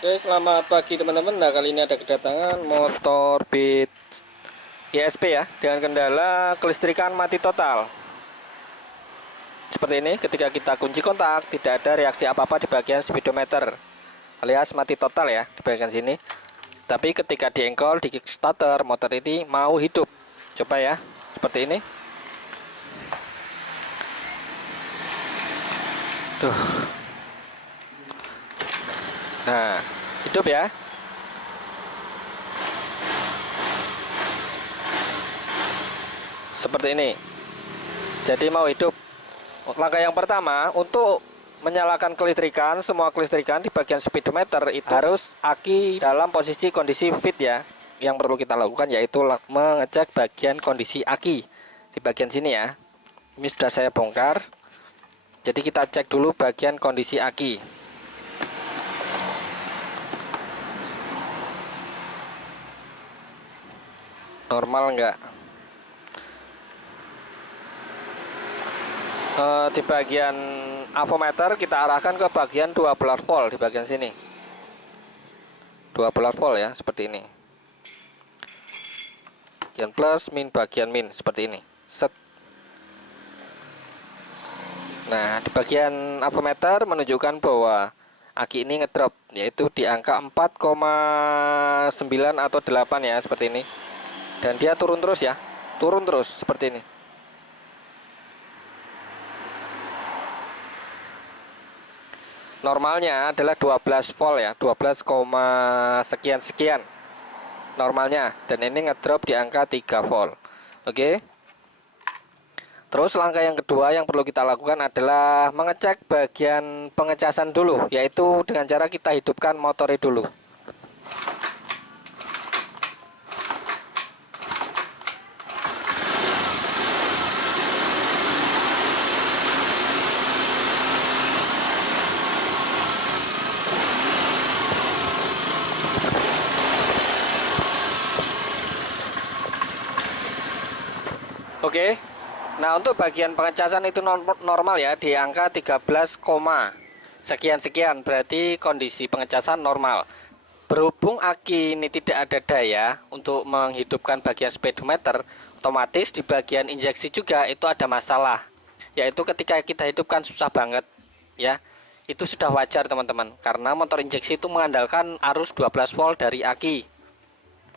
Oke, selamat pagi teman-teman. Nah, kali ini ada kedatangan motor Beat ISP ya, dengan kendala kelistrikan mati total. Seperti ini, ketika kita kunci kontak, tidak ada reaksi apa-apa di bagian speedometer, alias mati total ya di bagian sini. Tapi ketika diengkol di kickstarter, motor ini mau hidup. Coba ya, seperti ini. Tuh. Nah, hidup ya. Seperti ini. Jadi mau hidup. Langkah yang pertama untuk menyalakan kelistrikan, semua kelistrikan di bagian speedometer itu harus aki dalam posisi kondisi fit ya. Yang perlu kita lakukan yaitu mengecek bagian kondisi aki di bagian sini ya. Ini sudah saya bongkar. Jadi kita cek dulu bagian kondisi aki. Normal enggak? Di bagian avometer kita arahkan ke bagian 12 volt di bagian sini. 12 volt ya, seperti ini. Bagian plus, bagian min seperti ini. Set. Nah, di bagian avometer menunjukkan bahwa aki ini ngedrop, yaitu di angka 4,9 atau 8 ya, seperti ini. Dan dia turun terus ya, turun terus seperti ini. Normalnya adalah 12 volt ya, 12, sekian normalnya, dan ini ngedrop di angka 3 volt. Oke. Terus langkah yang kedua yang perlu kita lakukan adalah mengecek bagian pengecasan dulu, yaitu dengan cara kita hidupkan motornya dulu. Oke. Nah, untuk bagian pengecasan itu normal ya, di angka 13, sekian, berarti kondisi pengecasan normal. Berhubung aki ini tidak ada daya untuk menghidupkan bagian speedometer, otomatis di bagian injeksi juga itu ada masalah. Yaitu ketika kita hidupkan susah banget ya. Itu sudah wajar teman-teman, karena motor injeksi itu mengandalkan arus 12 volt dari aki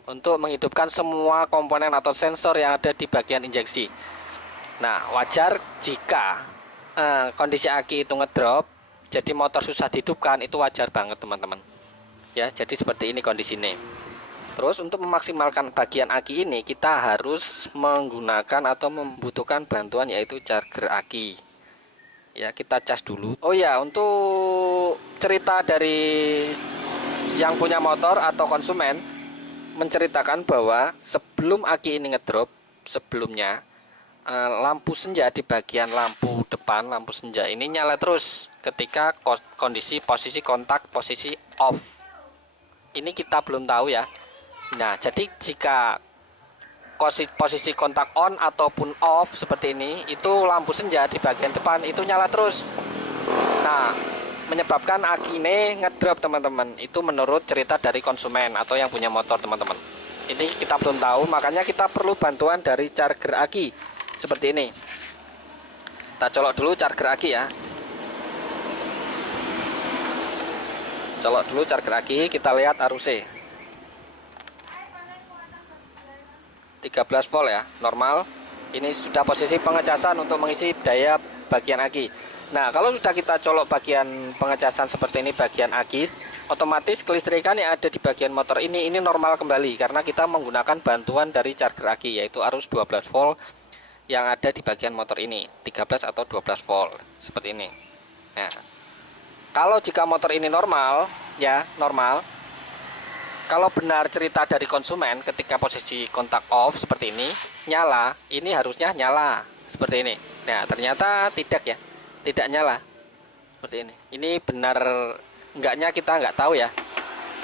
untuk menghidupkan semua komponen atau sensor yang ada di bagian injeksi. Nah, wajar jika kondisi aki itu ngedrop, jadi motor susah dihidupkan, itu wajar banget teman-teman. Ya, jadi seperti ini kondisinya. Terus untuk memaksimalkan bagian aki ini, kita harus menggunakan atau membutuhkan bantuan yaitu charger aki. Ya, kita cas dulu. Oh ya, untuk cerita dari yang punya motor atau konsumen menceritakan bahwa sebelum aki ini ngedrop, sebelumnya lampu senja di bagian lampu depan, lampu senja ini nyala terus ketika kondisi posisi kontak posisi off. Ini kita belum tahu ya. Nah, jadi jika posisi kontak on ataupun off seperti ini, itu lampu senja di bagian depan itu nyala terus. Nah, menyebabkan aki ini ngedrop teman-teman. Itu menurut cerita dari konsumen atau yang punya motor teman-teman. Ini kita belum tahu, makanya kita perlu bantuan dari charger aki. Seperti ini. Kita colok dulu charger aki ya. Colok dulu charger aki, kita lihat arusnya 13 volt ya, normal. Ini sudah posisi pengecasan untuk mengisi daya bagian aki. Nah, kalau sudah kita colok bagian pengecasan seperti ini, bagian aki, otomatis kelistrikan yang ada di bagian motor ini normal kembali karena kita menggunakan bantuan dari charger aki, yaitu arus 12 volt yang ada di bagian motor ini, 13 atau 12 volt seperti ini. Nah, kalau jika motor ini normal ya, normal. Kalau benar cerita dari konsumen, ketika posisi kontak off seperti ini nyala, ini harusnya nyala seperti ini. Nah, ternyata tidak ya, tidak nyala seperti ini. Ini benar enggaknya kita nggak tahu ya,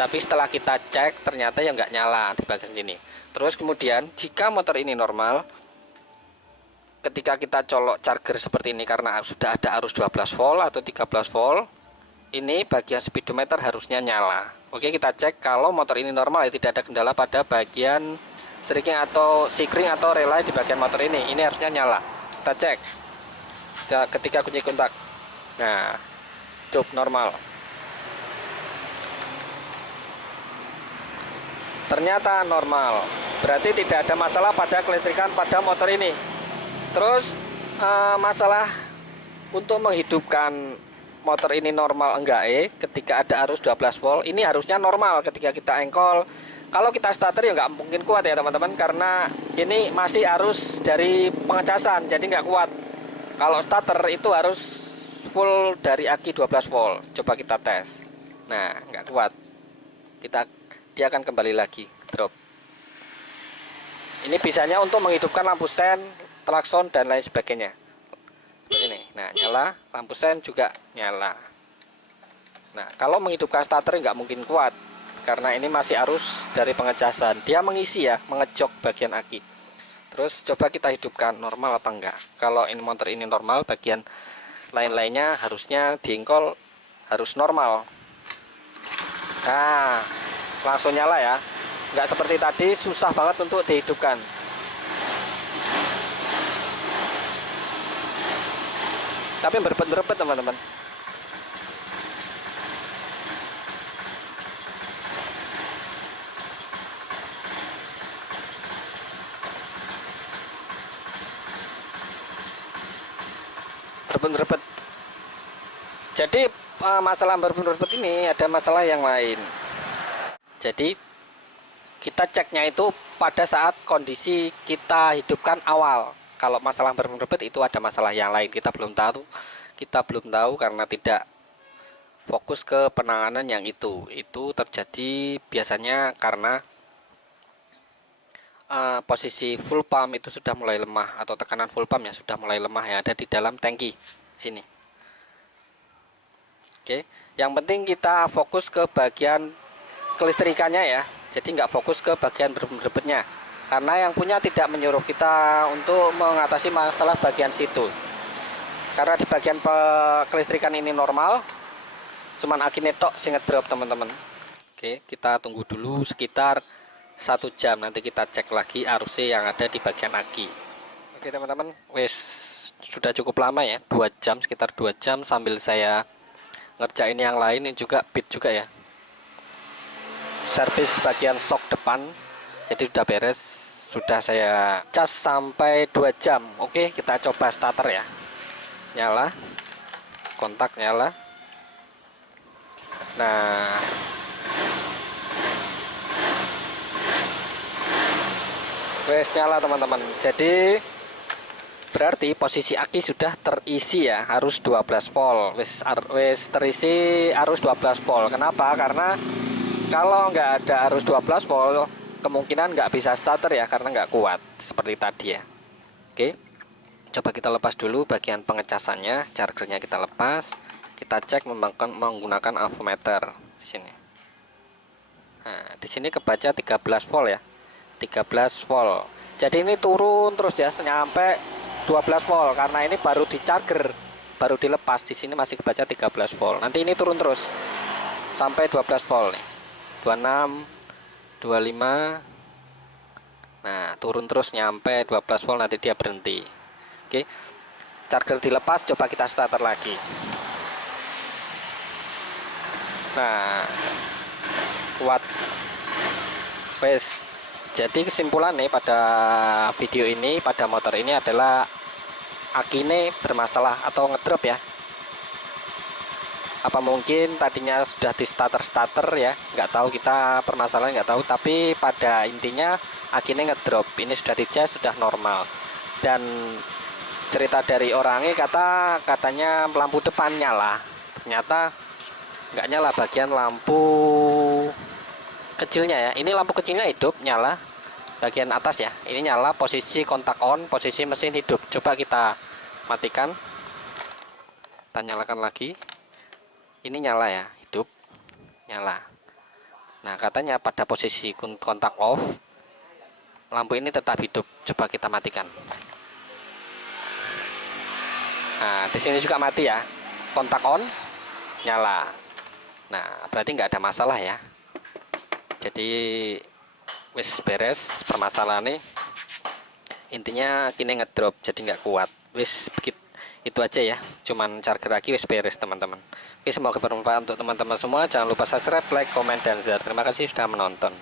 tapi setelah kita cek ternyata ya nggak nyala di bagian sini. Terus kemudian jika motor ini normal, ketika kita colok charger seperti ini karena sudah ada arus 12 volt atau 13 volt, ini bagian speedometer harusnya nyala. Oke, kita cek kalau motor ini normal ya, tidak ada kendala pada bagian string atau sikring atau relay di bagian motor ini. Ini harusnya nyala. Kita cek ketika kunci kontak. Nah, hidup normal. Ternyata normal. Berarti tidak ada masalah pada kelistrikan pada motor ini. Terus masalah untuk menghidupkan motor ini normal enggak ketika ada arus 12 volt ini harusnya normal ketika kita engkol. Kalau kita starter ya nggak mungkin kuat ya teman-teman, karena ini masih arus dari pengecasan jadi nggak kuat. Kalau starter itu harus full dari aki 12 volt. Coba kita tes. Nah, nggak kuat. Dia akan kembali lagi drop. Ini bisanya untuk menghidupkan lampu sen, klakson dan lain sebagainya. Ini, nah nyala, lampu sen juga nyala. Nah, kalau menghidupkan starter nggak mungkin kuat karena ini masih arus dari pengecasan. Dia mengisi ya, mengejok bagian aki. Terus coba kita hidupkan normal apa enggak. Kalau ini motor ini normal, bagian lain-lainnya harusnya diengkol harus normal. Nah, langsung nyala ya. Nggak seperti tadi susah banget untuk dihidupkan. Tapi berebet-berebet teman-teman. Berebet-berebet. Jadi masalah berebet-berebet ini ada masalah yang lain. Jadi kita ceknya itu pada saat kondisi kita hidupkan awal. Kalau masalah berebet itu ada masalah yang lain, kita belum tahu karena tidak fokus ke penanganan yang itu terjadi biasanya karena posisi full pump itu sudah mulai lemah atau tekanan full pump ya sudah mulai lemah ya, ada di dalam tangki sini. Oke, yang penting kita fokus ke bagian kelistrikannya ya, jadi nggak fokus ke bagian berebetnya. Karena yang punya tidak menyuruh kita untuk mengatasi masalah bagian situ. Karena di bagian kelistrikan ini normal, cuman aki netok sing ngedrop teman-teman. Oke, kita tunggu dulu sekitar 1 jam, nanti kita cek lagi arusnya yang ada di bagian aki. Oke teman-teman, wes sudah cukup lama ya, 2 jam, sekitar 2 jam sambil saya ngerjain yang lain. Ini juga pit juga ya, servis bagian sok depan. Jadi sudah beres, sudah saya cas sampai 2 jam. Oke, kita coba starter ya. Nyala, kontak nyala. Nah, wes nyala teman-teman. Jadi berarti posisi aki sudah terisi ya, arus 12 volt. Wes terisi arus 12 volt. Kenapa? Karena kalau nggak ada arus 12 volt kemungkinan nggak bisa starter ya, karena nggak kuat seperti tadi ya. Oke, coba kita lepas dulu bagian pengecasannya, chargernya kita lepas, kita cek menggunakan avometer di sini. Nah, di sini kebaca 13 volt ya, 13 volt. Jadi ini turun terus ya sampai 12 volt karena ini baru di charger, baru dilepas. Di sini masih kebaca 13 volt. Nanti ini turun terus sampai 12 volt nih, 26 25. Nah, turun terus nyampe 12 volt, nanti dia berhenti. Oke, charger dilepas, coba kita starter lagi. Nah, kuat. Wes, jadi kesimpulan nih pada video ini, pada motor ini adalah akine bermasalah atau ngedrop ya. Apa mungkin tadinya sudah di starter ya, nggak tahu, kita permasalahan nggak tahu, tapi pada intinya akhirnya ngedrop. Ini sudah dicas, sudah normal. Dan cerita dari orangnya katanya lampu depan nyala, ternyata nggak nyala bagian lampu kecilnya ya. Ini lampu kecilnya hidup nyala bagian atas ya, ini nyala, posisi kontak on, posisi mesin hidup. Coba kita matikan, kita nyalakan lagi. Ini nyala ya, hidup, nyala. Nah, katanya pada posisi kontak off, lampu ini tetap hidup. Coba kita matikan. Nah, di sini juga mati ya, kontak on, nyala. Nah berarti nggak ada masalah ya, jadi wis beres permasalahan nih. Intinya kini ngedrop jadi nggak kuat. Wis itu aja ya, cuman charger lagi wis beres teman-teman. Oke, semoga bermanfaat untuk teman-teman semua. Jangan lupa subscribe, like, komen, dan share. Terima kasih sudah menonton.